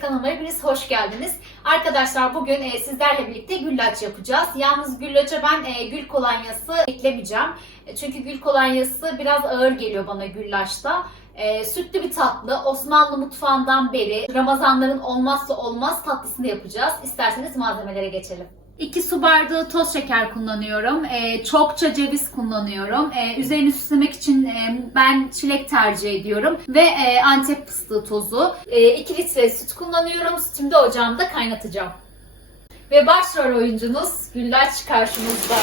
kanalıma hepiniz hoş geldiniz. Arkadaşlar bugün e, sizlerle birlikte güllaç yapacağız. Yalnız güllaça ben e, gül kolonyası eklemeyeceğim. E, çünkü gül kolonyası biraz ağır geliyor bana güllaçta. E, sütlü bir tatlı. Osmanlı mutfağından beri Ramazanların olmazsa olmaz tatlısını yapacağız. İsterseniz malzemelere geçelim. 2 su bardağı toz şeker kullanıyorum. Ee, çokça ceviz kullanıyorum. Ee, üzerini süslemek için e, ben çilek tercih ediyorum. Ve e, antep fıstığı tozu. 2 litre süt kullanıyorum. Sütümü de ocağımda kaynatacağım. Ve başrol oyuncumuz Güllaç karşımızda.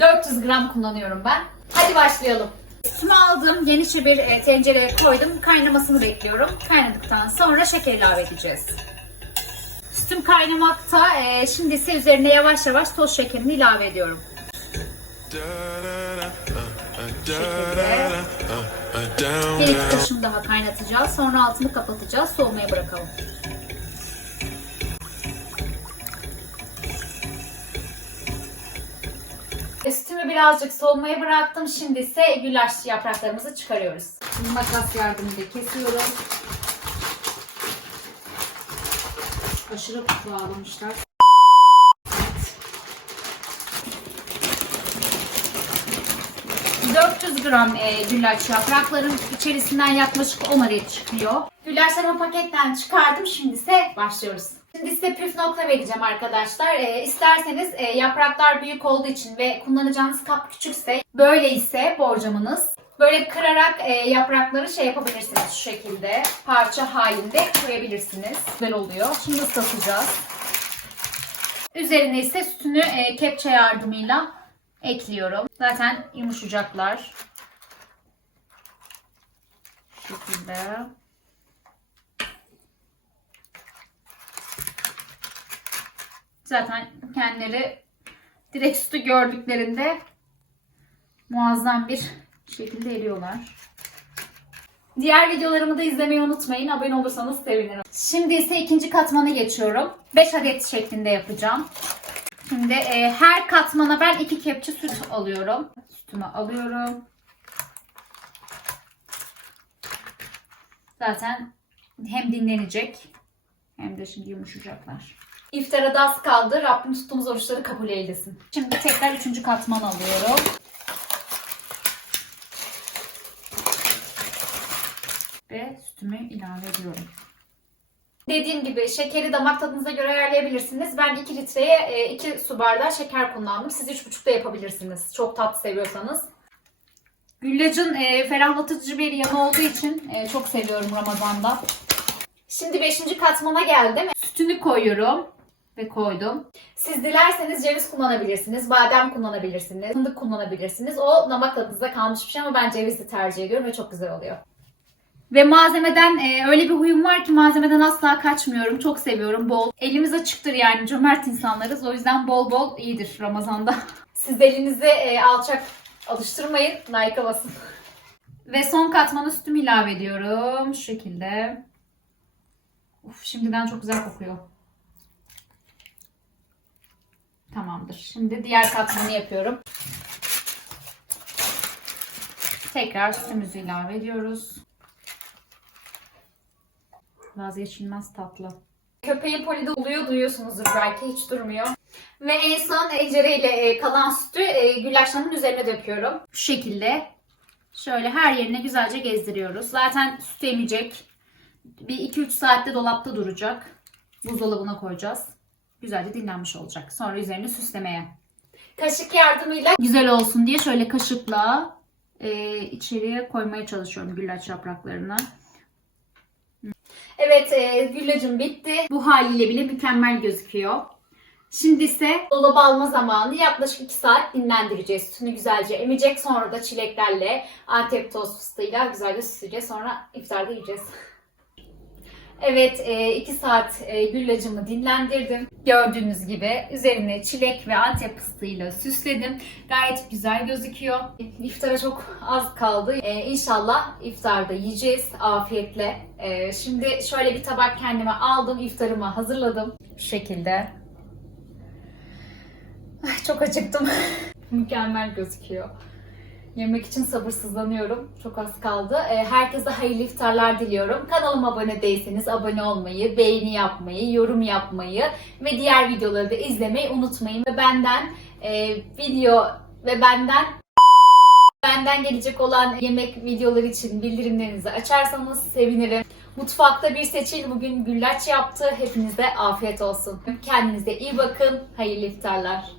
400 gram kullanıyorum ben. Hadi başlayalım. Sütümü aldım. Genişçe bir e, tencereye koydum. Kaynamasını bekliyorum. Kaynadıktan sonra şeker ilave edeceğiz. Sütüm kaynamakta. Ee, şimdi ise üzerine yavaş yavaş toz şekerini ilave ediyorum. Bir iki taşım daha kaynatacağız. Sonra altını kapatacağız. Soğumaya bırakalım. Sütümü birazcık soğumaya bıraktım. Şimdi ise güllaç yapraklarımızı çıkarıyoruz. Şimdi makas yardımıyla kesiyorum. Aşırı bağlamışlar. 400 gram e, güllaç yaprakların içerisinden yaklaşık 10 adet çıkıyor. Güllaçlarımı paketten çıkardım. Şimdi ise başlıyoruz. Şimdi size püf nokta vereceğim arkadaşlar. E, isterseniz e, yapraklar büyük olduğu için ve kullanacağınız kap küçükse böyle ise borcamınız Böyle kırarak e, yaprakları şey yapabilirsiniz şu şekilde. Parça halinde koyabilirsiniz. Güzel oluyor. Şimdi ıslatacağız. Üzerine ise sütünü e, kepçe yardımıyla ekliyorum. Zaten yumuşayacaklar. Şu şekilde. Zaten kendileri direkt sütü gördüklerinde muazzam bir şekilde eriyorlar. Diğer videolarımı da izlemeyi unutmayın. Abone olursanız sevinirim. Şimdi ise ikinci katmana geçiyorum. 5 adet şeklinde yapacağım. Şimdi e, her katmana ben 2 kepçe süt alıyorum. Sütümü alıyorum. Zaten hem dinlenecek hem de şimdi yumuşayacaklar. İftara da az kaldı. Rabbim tuttuğumuz oruçları kabul eylesin. Şimdi tekrar üçüncü katman alıyorum. Ve sütümü ilave ediyorum. Dediğim gibi şekeri damak tadınıza göre ayarlayabilirsiniz. Ben 2 litreye 2 su bardağı şeker kullandım. Siz 3,5 da yapabilirsiniz. Çok tatlı seviyorsanız. Güllacın e, ferahlatıcı bir yanı olduğu için e, çok seviyorum Ramazan'da. Şimdi 5. katmana geldim. Sütünü koyuyorum ve koydum. Siz dilerseniz ceviz kullanabilirsiniz, badem kullanabilirsiniz, fındık kullanabilirsiniz. O damak tadınıza kalmış bir şey ama ben cevizli tercih ediyorum ve çok güzel oluyor. Ve malzemeden e, öyle bir huyum var ki malzemeden asla kaçmıyorum. Çok seviyorum bol. Elimiz açıktır yani cömert insanlarız. O yüzden bol bol iyidir Ramazan'da. Siz elinizi e, alçak alıştırmayın. Like'a basın. Ve son katmanı sütümü ilave ediyorum. Şu şekilde. Uf, şimdiden çok güzel kokuyor. Tamamdır. Şimdi diğer katmanı yapıyorum. Tekrar sütümüzü ilave ediyoruz. Vazgeçilmez tatlı. Köpeği polide oluyor duyuyorsunuzdur belki hiç durmuyor. Ve en son tencereyle e, kalan sütü e, güllaçlarımın üzerine döküyorum. Şu şekilde. Şöyle her yerine güzelce gezdiriyoruz. Zaten süt emecek. Bir 2-3 saatte dolapta duracak. Buzdolabına koyacağız. Güzelce dinlenmiş olacak. Sonra üzerine süslemeye. Kaşık yardımıyla güzel olsun diye şöyle kaşıkla e, içeriye koymaya çalışıyorum güllaç yapraklarını. Evet, e, güllacım bitti. Bu haliyle bile mükemmel gözüküyor. Şimdi ise dolaba alma zamanı yaklaşık 2 saat dinlendireceğiz. Sütünü güzelce emecek. Sonra da çileklerle, antep toz fıstığıyla güzelce süsleyeceğiz. Sonra iftarda yiyeceğiz. Evet, 2 saat e, güllacımı dinlendirdim. Gördüğünüz gibi üzerine çilek ve antep fıstığıyla süsledim. Gayet güzel gözüküyor. İftara çok az kaldı. E, inşallah iftarda yiyeceğiz afiyetle. E, şimdi şöyle bir tabak kendime aldım. iftarımı hazırladım. Şu şekilde. Ay, çok acıktım. Mükemmel gözüküyor. Yemek için sabırsızlanıyorum. Çok az kaldı. Ee, Herkese hayırlı iftarlar diliyorum. Kanalıma abone değilseniz abone olmayı, beğeni yapmayı, yorum yapmayı ve diğer videoları da izlemeyi unutmayın. Ve benden e, video ve benden benden gelecek olan yemek videoları için bildirimlerinizi açarsanız sevinirim. Mutfakta bir seçil bugün güllaç yaptı. Hepinize afiyet olsun. Kendinize iyi bakın. Hayırlı iftarlar.